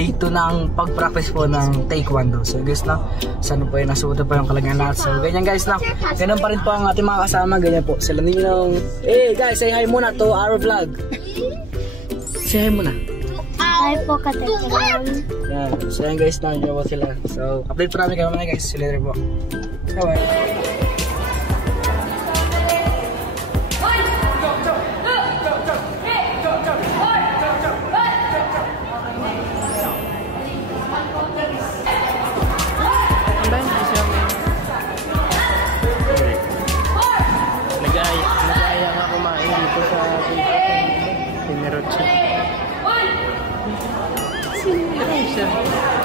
day 2 ng pag-practice po ng Taekwondo. So guys na, sana po yung nasuot po yung kalagayan lahat. So ganyan guys na, ganyan pa rin po ang ating mga kasama, ganyan po. Sila Ninong. Eh guys, say hi muna to our vlog. Say hi muna. Hi po katekram. Yan, so yan guys na, yun po sila. So update po namin kayo mga guys, sila rin po. Bye-bye. Nag-aya nga kumain dito sa Pineroche. Sino siya?